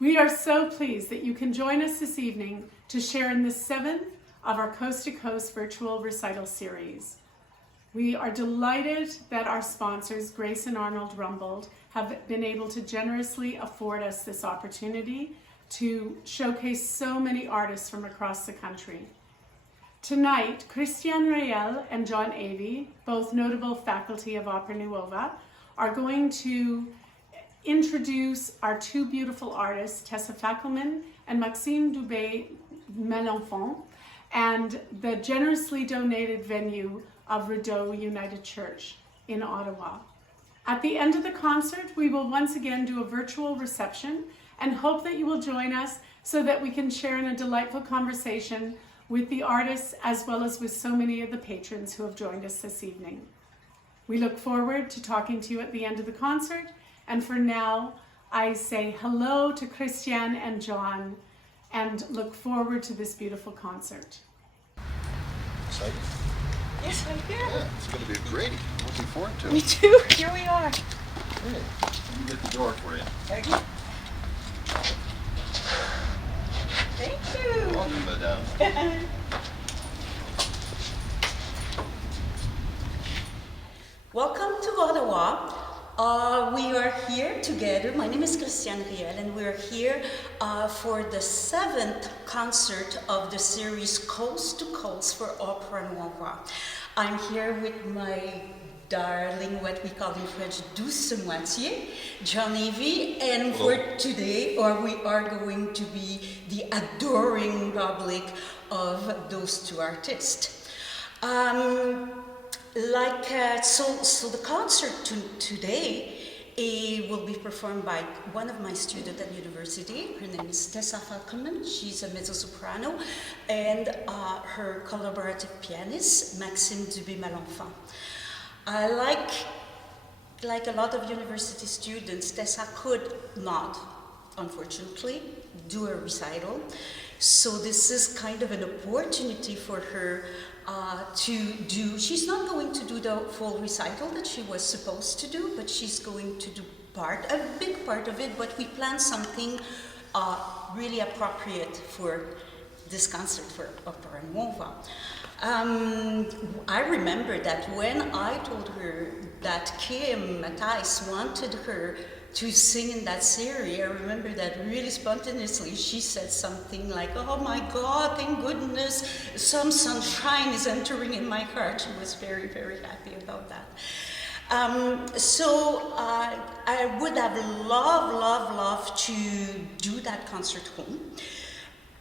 We are so pleased that you can join us this evening to share in the 7th of our Coast to Coast virtual recital series. We are delighted that our sponsors, Grace and Arnold Rumbold, have been able to generously afford us this opportunity to showcase so many artists from across the country. Tonight, Christian Rayel and John Avey, both notable faculty of Opera NUOVA, are going to introduce our two beautiful artists, Tessa Fackelmann and Maxime Dubé-Malenfant, and the generously donated venue of Rideau United Church in Ottawa. At the end of the concert, we will once again do a virtual reception and hope that you will join us so that we can share in a delightful conversation with the artists as well as with so many of the patrons who have joined us this evening. We look forward to talking to you at the end of the concert, and for now, I say hello to Christian and John and look forward to this beautiful concert. Excited? Yes, I'm here. Yeah, it's going to be great. I'm looking forward to it. Me too. Here we are. Hey, let me get the door for you. Thank you. Thank you. Welcome, madame. Welcome to Ottawa. We are here together. My name is Christian Riel, and we're here for the 7th concert of the series Coast to Coast for Opera NUOVA. I'm here with my darling, what we call in French, douce moitié, John Avey, and for today, we are going to be the adoring public of those two artists. So the concert today will be performed by one of my students at university. Her name is Tessa Fackelmann. She's a mezzo-soprano, and her collaborative pianist, Maxime Dubé-Malenfant. I like a lot of university students, Tessa could not, unfortunately, do a recital. So this is kind of an opportunity for her to do, she's not going to do the full recital that she was supposed to do, but she's going to do a big part of it, but we planned something really appropriate for this concert for Opera NUOVA. I remember that when I told her that Kim Matthijs wanted her to sing in that series, I remember that really spontaneously she said something like, "Oh my God, thank goodness, some sunshine is entering in my heart." She was very, very happy about that. I would have loved to do that concert home.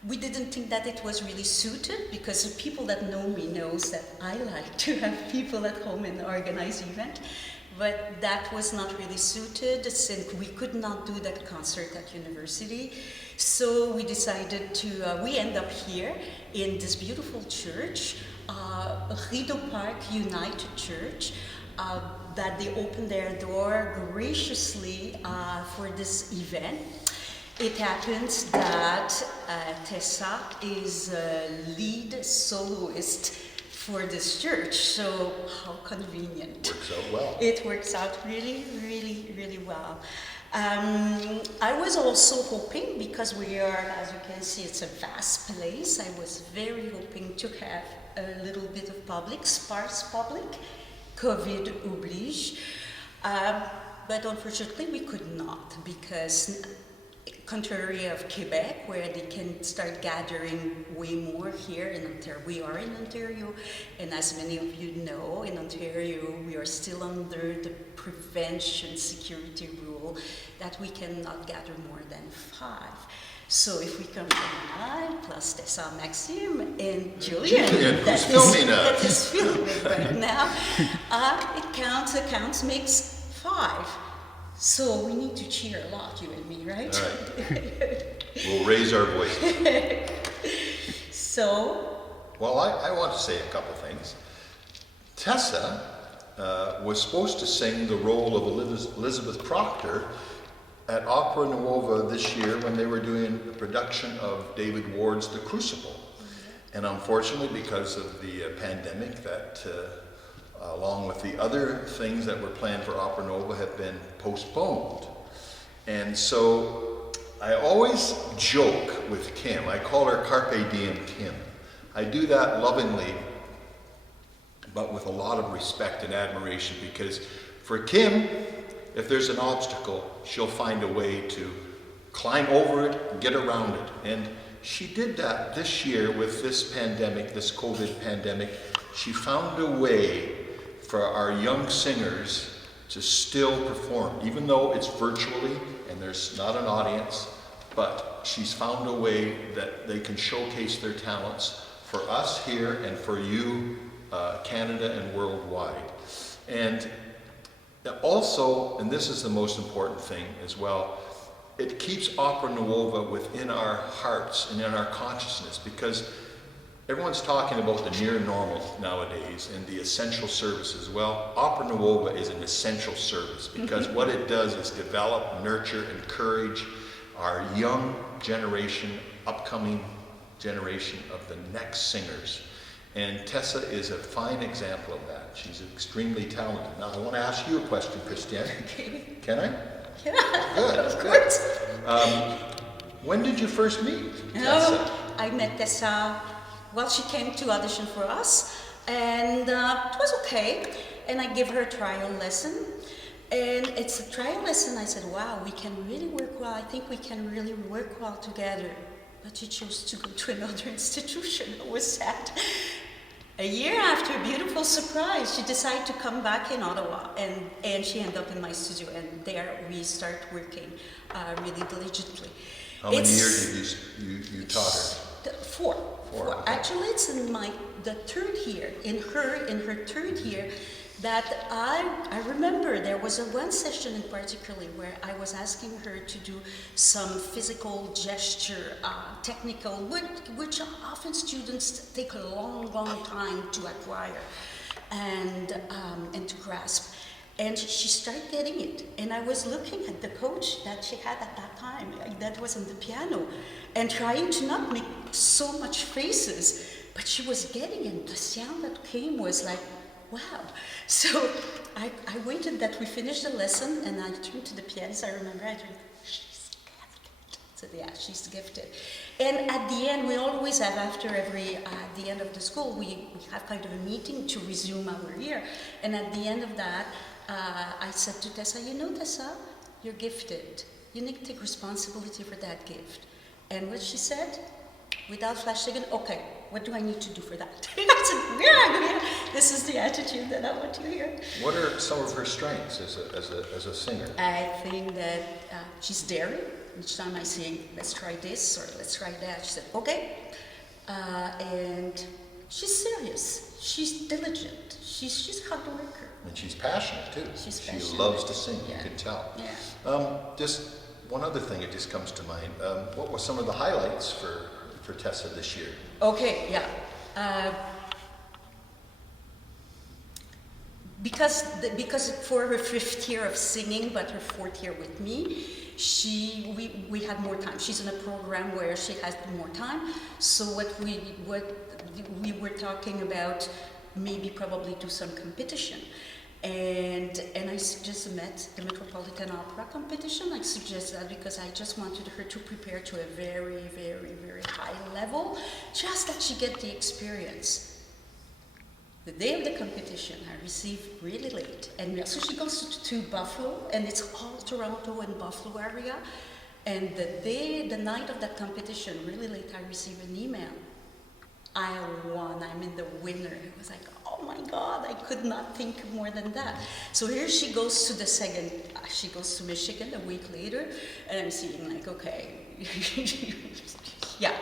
We didn't think that it was really suited because the people that know me knows that I like to have people at home and organize event, but that was not really suited since we could not do that concert at university. So we decided to, we end up here in this beautiful church, Rideau Park United Church, that they opened their door graciously for this event. It happens that Tessa is a lead soloist for this church, so how convenient. Works out well. It works out really, really, really well. I was also hoping, because we are, as you can see, it's a vast place, I was very hoping to have a little bit of public, sparse public, COVID oblige, but unfortunately we could not, because contrary of Quebec, where they can start gathering way more here in Ontario. We are in Ontario, and as many of you know, in Ontario, we are still under the prevention security rule that we cannot gather more than 5. So if we come from I, plus Tessa, Maxime, and Julian, that is filming right now, the count makes 5. So we need to cheer a lot, you and me, right? All right. We'll raise our voices. So? Well, I want to say a couple things. Tessa was supposed to sing the role of Elizabeth Proctor at Opera NUOVA this year when they were doing a production of David Ward's The Crucible. And unfortunately, because of the pandemic, that along with the other things that were planned for Opera NUOVA have been postponed. And so I always joke with Kim. I call her Carpe Diem Kim. I do that lovingly, but with a lot of respect and admiration, because for Kim, if there's an obstacle, she'll find a way to climb over it and get around it. And she did that this year with this pandemic, this COVID pandemic. She found a way for our young singers to still perform, even though it's virtually and there's not an audience, but she's found a way that they can showcase their talents for us here and for you, Canada and worldwide. And also, and this is the most important thing as well, it keeps Opera NUOVA within our hearts and in our consciousness, because everyone's talking about the near normal nowadays and the essential services. Well, Opera NUOVA is an essential service, because what it does is develop, nurture, encourage our young generation, upcoming generation of the next singers. And Tessa is a fine example of that. She's extremely talented. Now, I want to ask you a question, Christiane. Okay. Can I? Yeah, Good, of course. When did you first meet Tessa? I met Tessa, well, she came to audition for us, and it was okay. And I gave her a trial lesson. And it's a trial lesson. I said, wow, we can really work well. I think we can really work well together. But she chose to go to another institution. It was sad. A year after, a beautiful surprise, she decided to come back in Ottawa, and she ended up in my studio, and there we start working really diligently. How many years did you taught her? Four. Okay. Actually, it's in the third year, in her third year, that I remember there was one session in particular where I was asking her to do some physical gesture, technical, which often students take a long time to acquire and to grasp. And she started getting it. And I was looking at the coach that she had at that time, that was on the piano, and trying to not make so much faces, but she was getting it. The sound that came was like, wow. So I waited that we finished the lesson, and I turned to the pianist. I remember I turned, she's gifted. So yeah, she's gifted. And at the end, we always have, after the end of the school, we have kind of a meeting to resume our year. And at the end of that, I said to Tessa, you know, Tessa, you're gifted. You need to take responsibility for that gift. And what she said, without flashing it, okay, what do I need to do for that? I said, yeah, this is the attitude that I want to hear. What are some of her strengths as a singer? I think that she's daring. Each time I say, let's try this or let's try that, she said, okay. And she's serious. She's diligent. She's a hard worker. And she's passionate too. She loves to sing, yeah. You can tell. Yeah. Just one other thing that just comes to mind. What were some of the highlights for Tessa this year? Okay, yeah. Because for her 5th year of singing, but her 4th year with me, we had more time. She's in a program where she has more time. So what we were talking about, maybe probably do some competition. And I just met the Metropolitan Opera competition. I suggest that because I just wanted her to prepare to a very, very, very high level, just that she get the experience. The day of the competition, I received really late. And so she goes to Buffalo, and it's all Toronto and Buffalo area. And the night of that competition, really late, I received an email. I won, I'm in the winner. It was like, oh my God, I could not think more than that. So here she goes to she goes to Michigan a week later, and I'm seeing like, okay, yeah,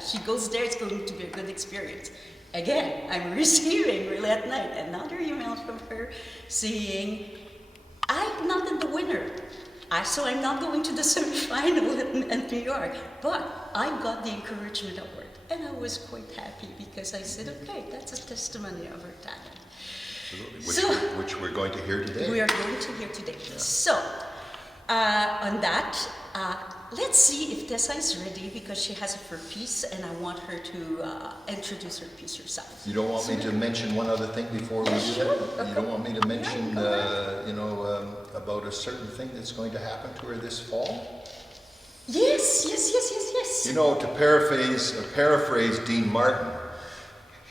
she goes there, it's going to be a good experience. Again, I'm receiving really at night another email from her saying, I'm not in the winner. So I'm not going to the semifinal in New York, but I got the encouragement award. And I was quite happy because I said, okay, that's a testimony of her talent. Absolutely. Which we're going to hear today. We are going to hear today. Yeah. So, on that, let's see if Tessa is ready because she has her piece and I want her to introduce her piece herself. You don't want me to mention one other thing before we do that? You don't want me to mention, about a certain thing that's going to happen to her this fall? Yeah, Yes, yes, yes, yes, yes. You know, to paraphrase Dean Martin,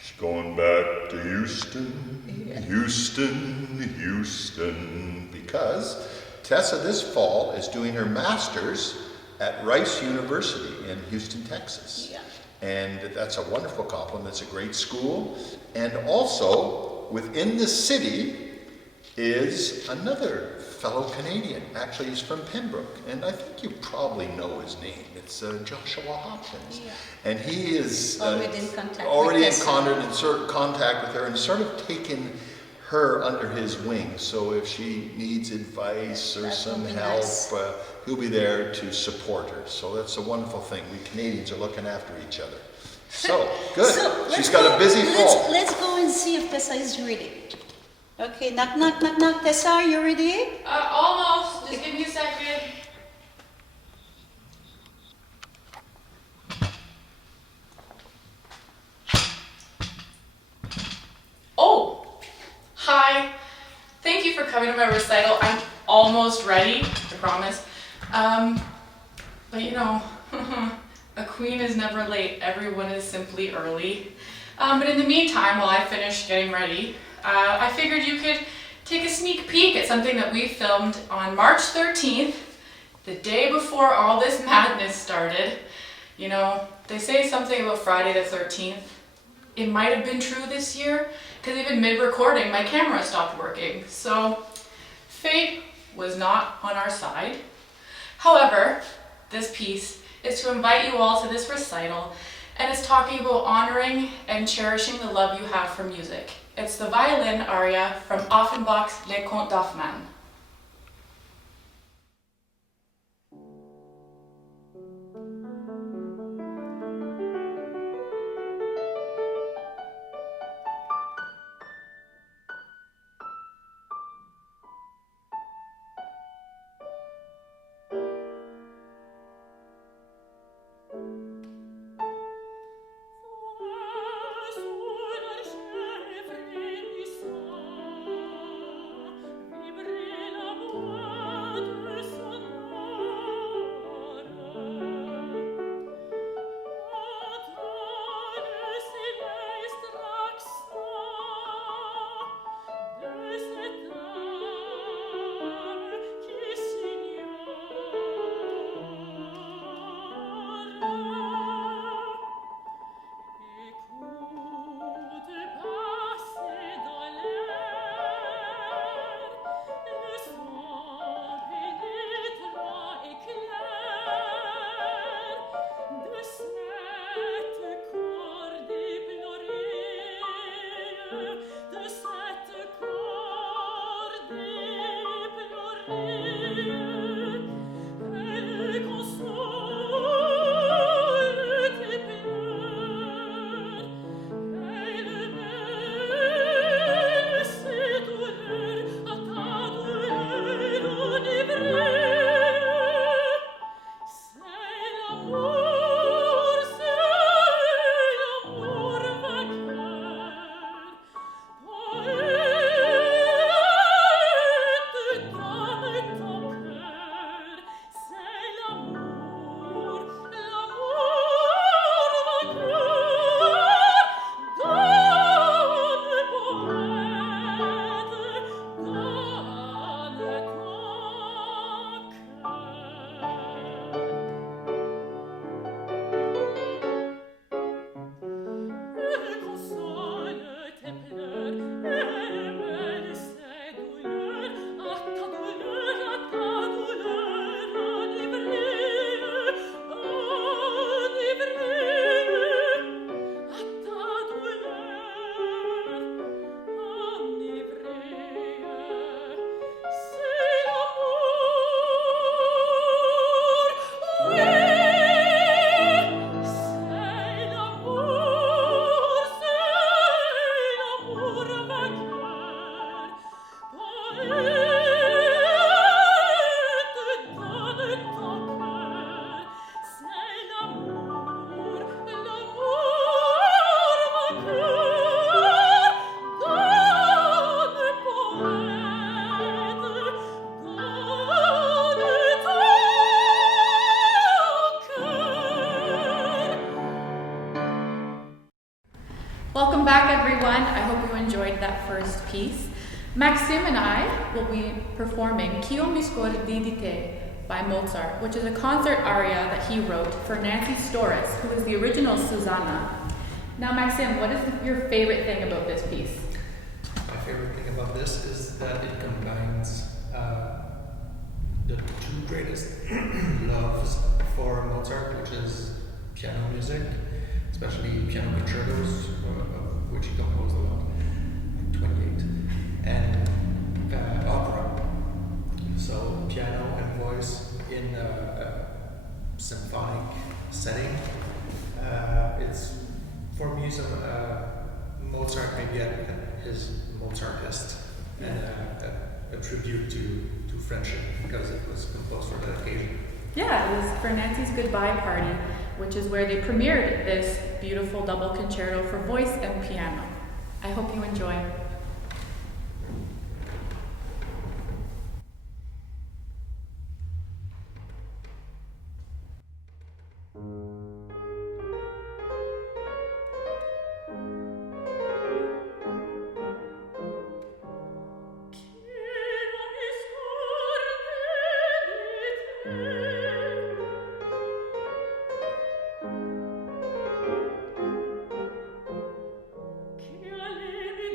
she's going back to Houston, Houston, Houston, because Tessa this fall is doing her master's at Rice University in Houston, Texas. Yeah. And that's a wonderful compliment. It's a great school. And also, within the city is another fellow Canadian. Actually, he's from Pembroke. And I think you probably know his name. It's Joshua Hopkins. Yeah. And he is Already in contact already with in Tessa. contact with her and sort of taken her under his wing. So if she needs advice or That some would be help, nice. he'll be there to support her. So that's a wonderful thing. We Canadians are looking after each other. So, good. So, She's got a busy fall. Let's go and see if Tessa is ready. Okay, knock, knock, knock, knock. Tessa, are you ready? Almost. Just give me a second. Oh, hi. Thank you for coming to my recital. I'm almost ready, I promise. But you know, a queen is never late. Everyone is simply early. But in the meantime, while I finish getting ready, I figured you could take a sneak peek at something that we filmed on March 13th, the day before all this madness started. You know, they say something about Friday the 13th. It might have been true this year, because even mid-recording, my camera stopped working. So, fate was not on our side. However, this piece is to invite you all to this recital, and it's talking about honoring and cherishing the love you have for music. It's the violin aria from Offenbach's Les Contes d'Hoffmann. Vibre enjoyed that first piece. Maxime and I will be performing Ch'io mi scordi di te by Mozart, which is a concert aria that he wrote for Nancy Storace, who is the original Susanna. Now, Maxime, what is your favorite thing about this piece? My favorite thing about this is that it combines the two greatest loves for Mozart, which is piano music, especially piano concertos, of which he composed a lot, like 28, and opera. So piano and voice in a symphonic setting. It's, for me, Mozart maybe at his Mozartist, and a tribute to friendship, because it was composed for that occasion. Yeah, it was for Nancy's goodbye party, which is where they premiered this beautiful double concerto for voice and piano. I hope you enjoy. Che alle mi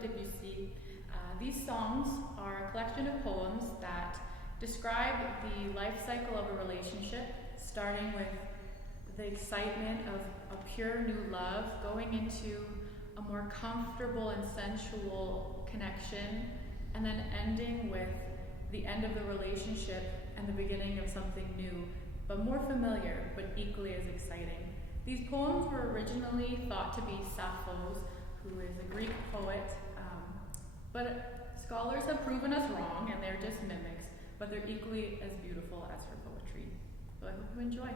Debussy. These songs are a collection of poems that describe the life cycle of a relationship, starting with the excitement of a pure new love, going into a more comfortable and sensual connection, and then ending with the end of the relationship and the beginning of something new, but more familiar, but equally as exciting. These poems were originally thought to be Sappho's, who is a Greek poet, but scholars have proven us wrong, and they're just mimics, but they're equally as beautiful as her poetry. So I hope you enjoy.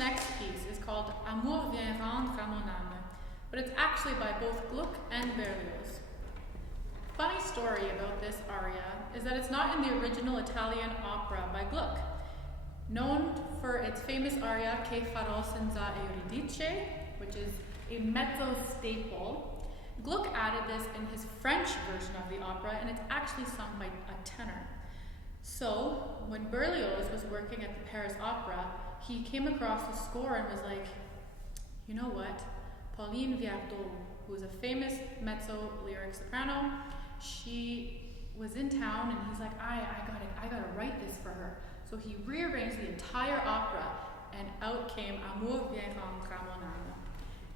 next piece is called Amour vient rendre à mon âme, but it's actually by both Gluck and Berlioz. Funny story about this aria is that it's not in the original Italian opera by Gluck. Known for its famous aria Che farò senza Euridice, which is a mezzo staple, Gluck added this in his French version of the opera, and it's actually sung by a tenor. So, when Berlioz was working at the Paris Opera, he came across the score and was like, you know what? Pauline Viardot, who is a famous mezzo lyric soprano, she was in town, and he's like, I gotta write this for her. So he rearranged the entire opera, and out came Amour vient rendre à mon âme.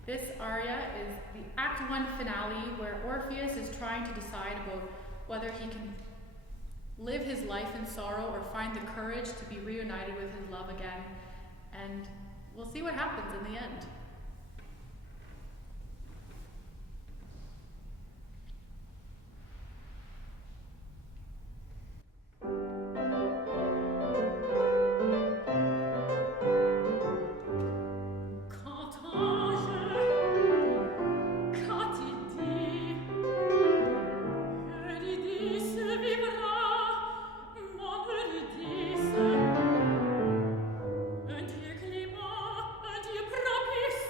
This aria is the Act 1 finale, where Orpheus is trying to decide about whether he can live his life in sorrow or find the courage to be reunited with his love again. And we'll see what happens in the end. Un Dieu clément, un Dieu propice,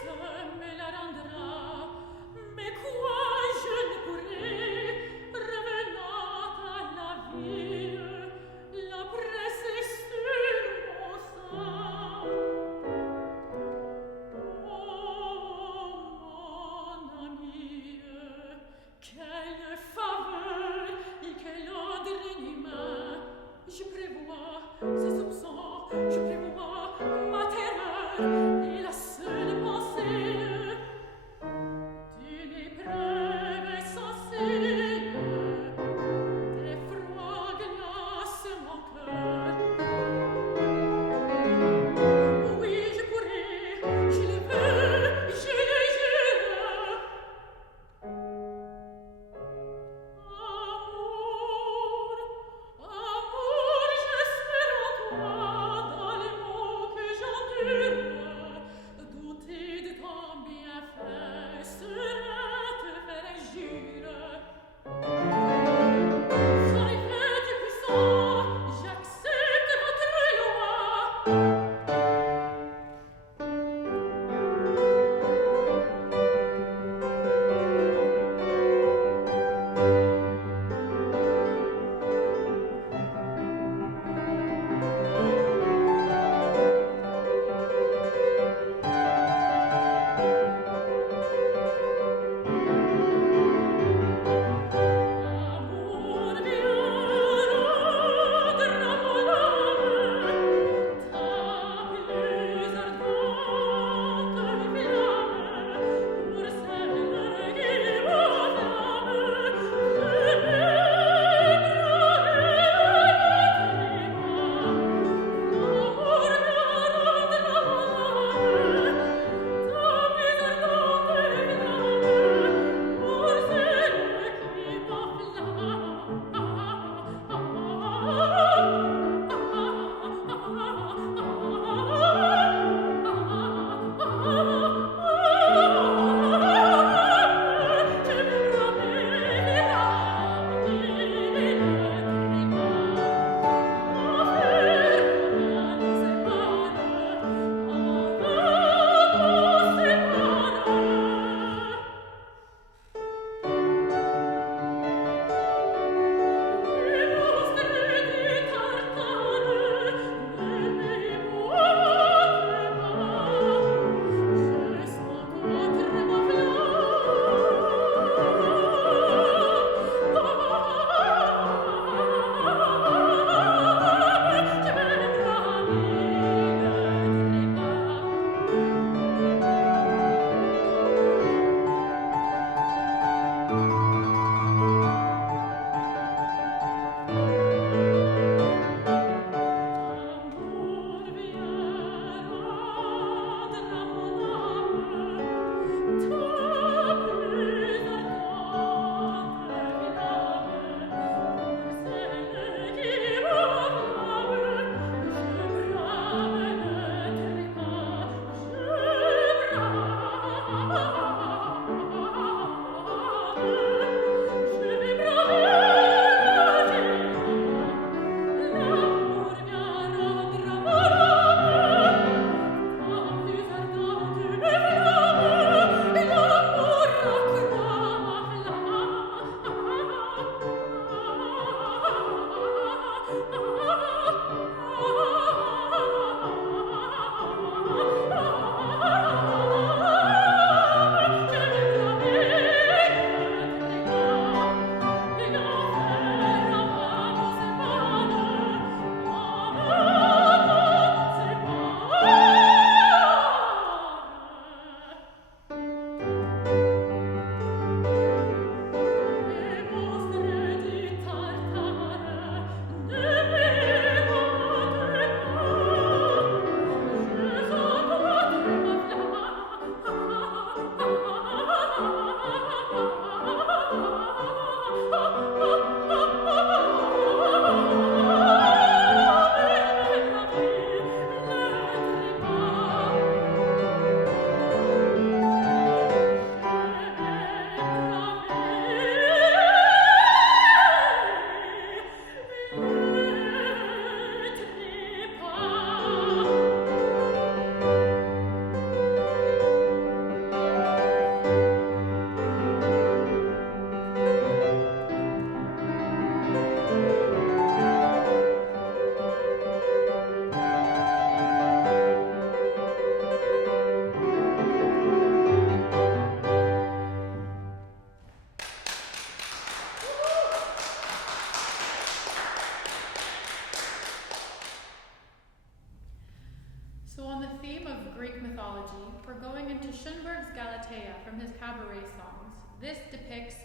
into Schoenberg's Galatea from his cabaret songs. This depicts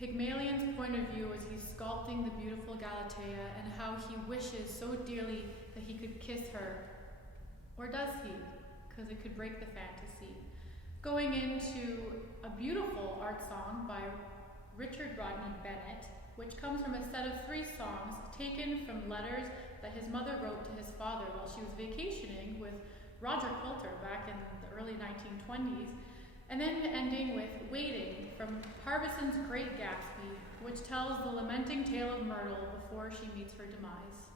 Pygmalion's point of view as he's sculpting the beautiful Galatea and how he wishes so dearly that he could kiss her. Or does he? Because it could break the fantasy. Going into a beautiful art song by Richard Rodman Bennett, which comes from a set of 3 songs taken from letters that his mother wrote to his father while she was vacationing with Roger Quilter back in the early 1920s, and then ending with Waiting from Harbison's Great Gatsby, which tells the lamenting tale of Myrtle before she meets her demise.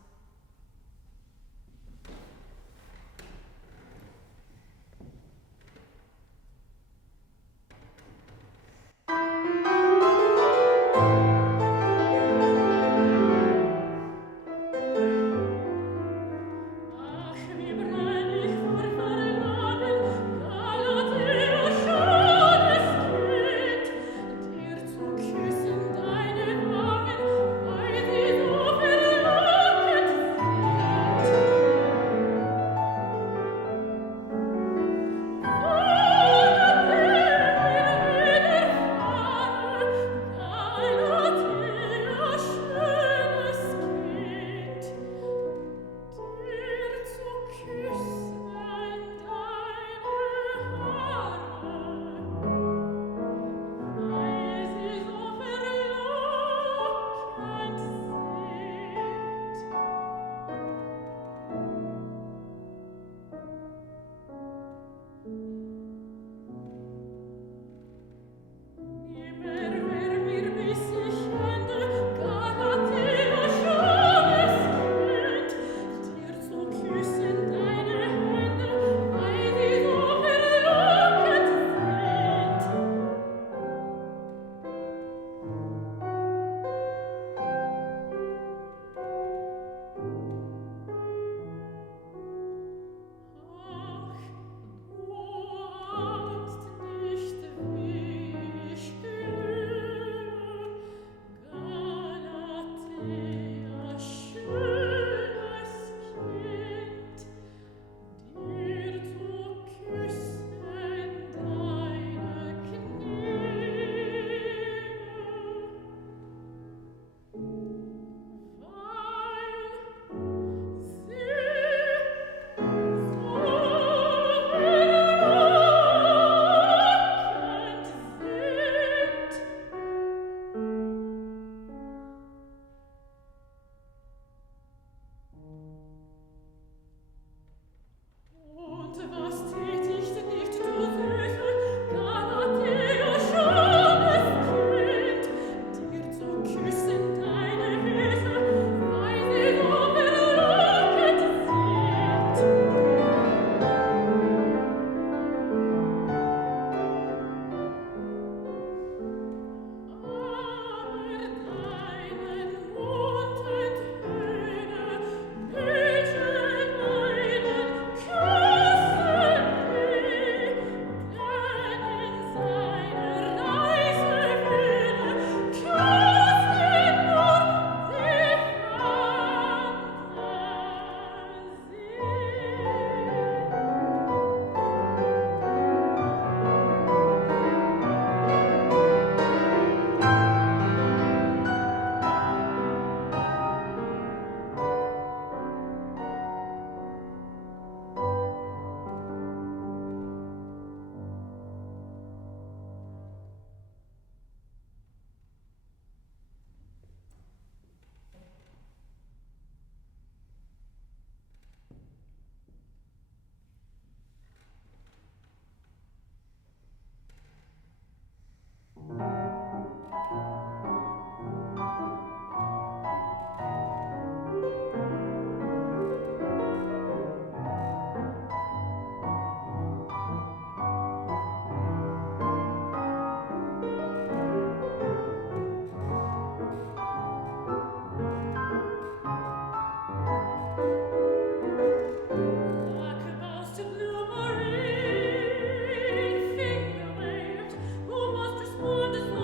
Who must respond as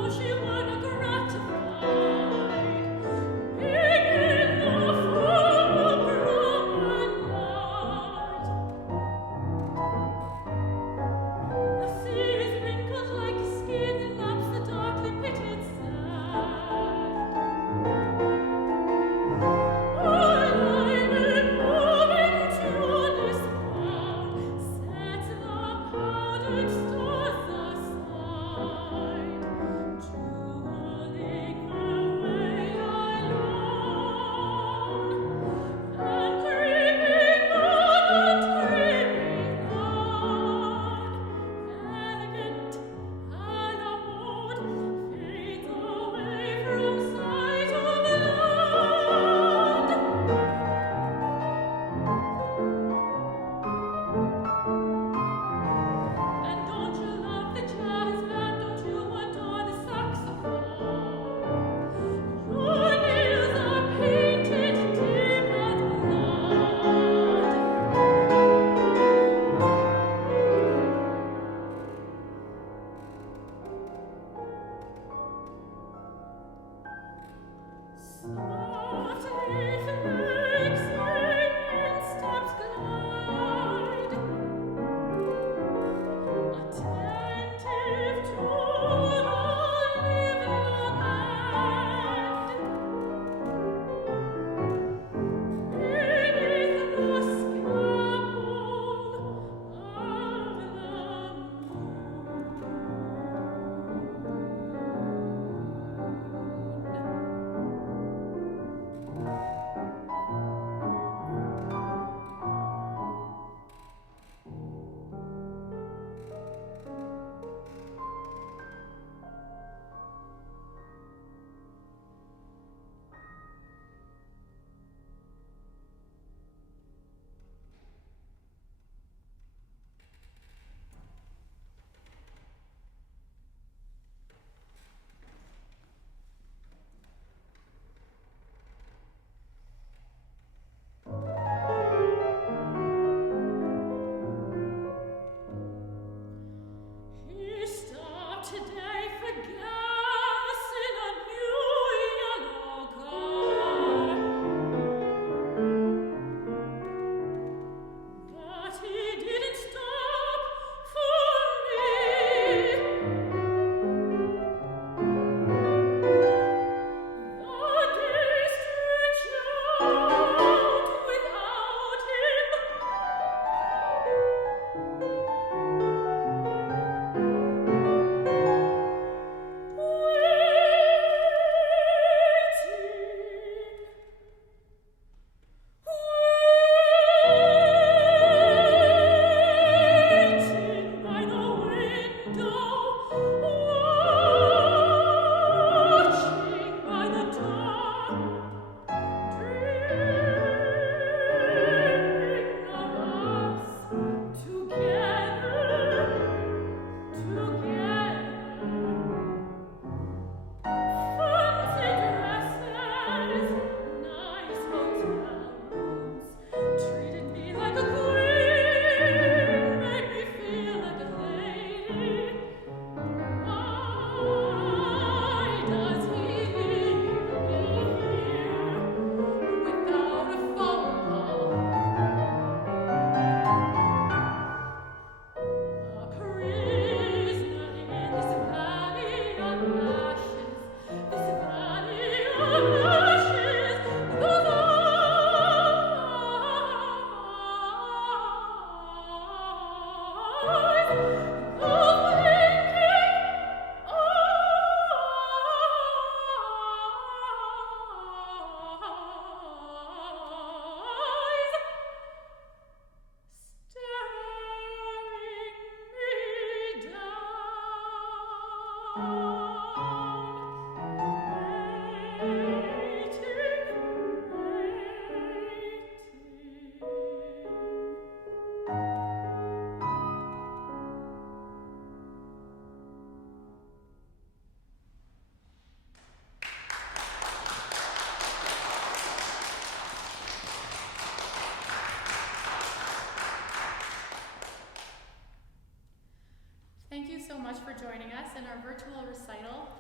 Thank you so much for joining us in our virtual recital.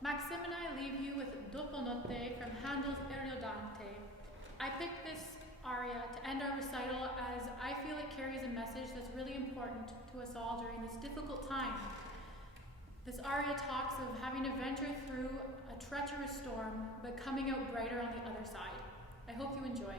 Maxime and I leave you with Dopo Notte from Handel's Ariodante. I picked this aria to end our recital as I feel it carries a message that's really important to us all during this difficult time. This aria talks of having to venture through a treacherous storm, but coming out brighter on the other side. I hope you enjoy.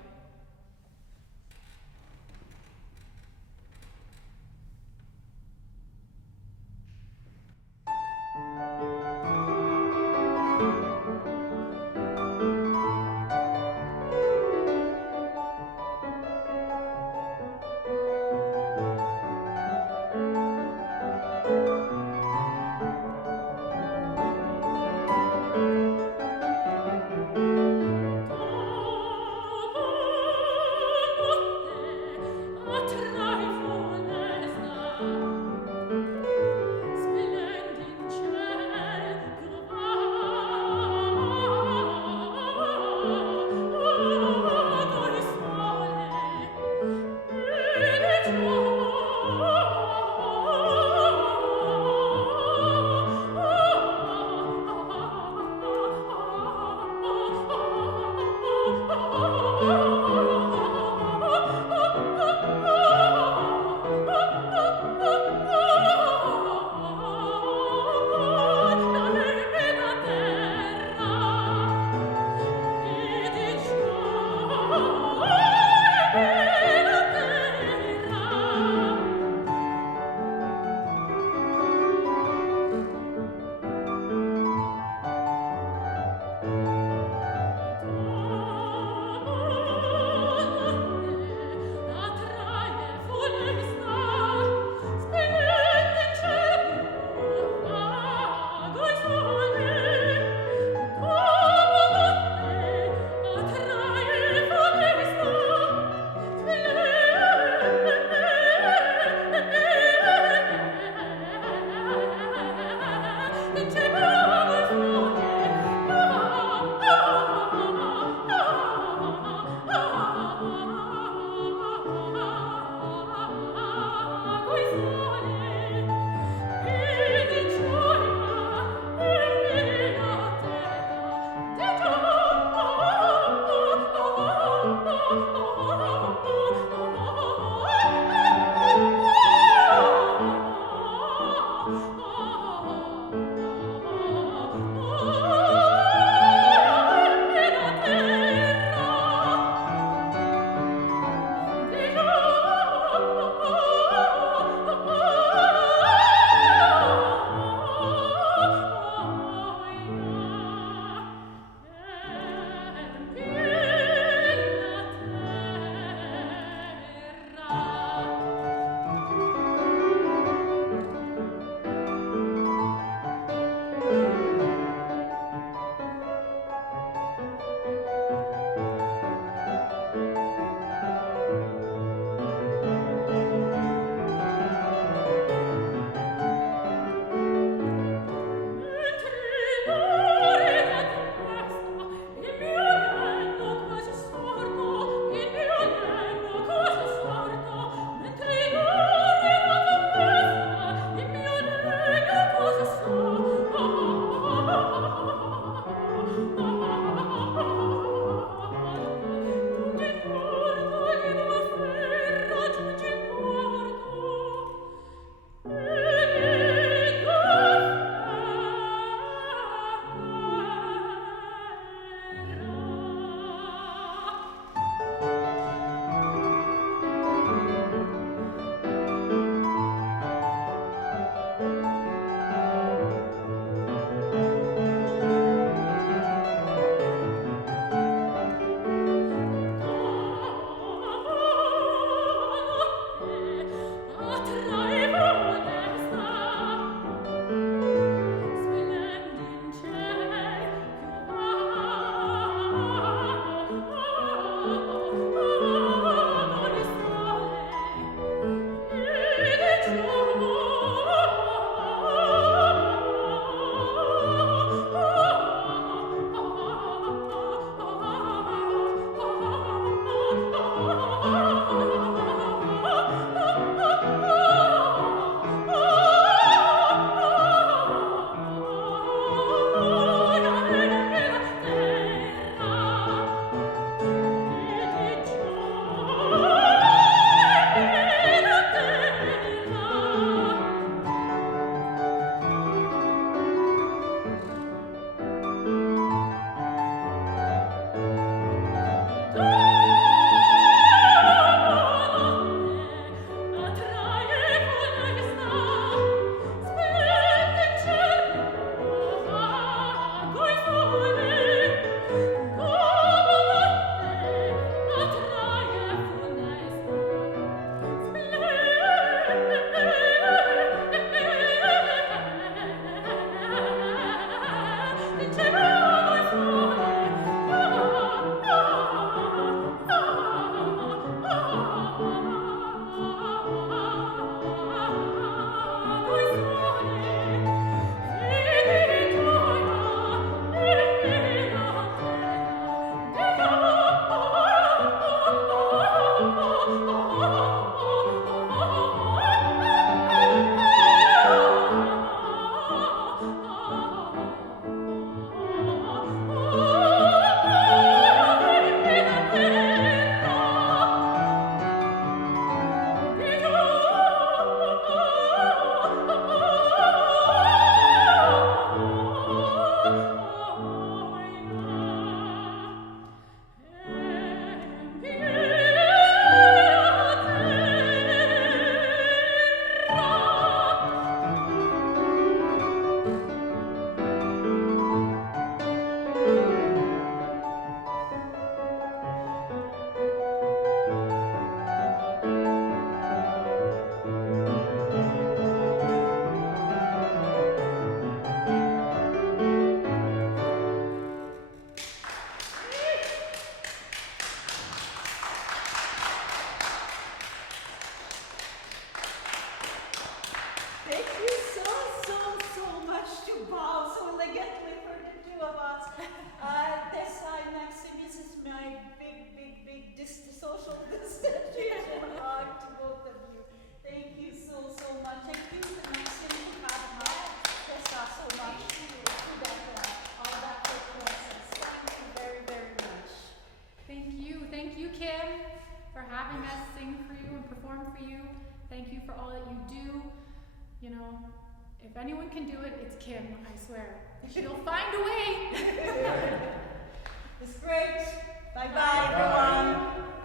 Thank you so much to bow so elegantly for the two of us. Tessa and Maxime, this is my big social distanciation hug to both of you. Thank you so much. Thank you to Maxime for having Tessa so much to all that process. Thank you very much. Thank you, Kim, for having us sing for you and perform for you. Thank you for all that you do. You know, if anyone can do it, it's Kim, I swear. She'll find a way. It's great. Bye-bye, everyone.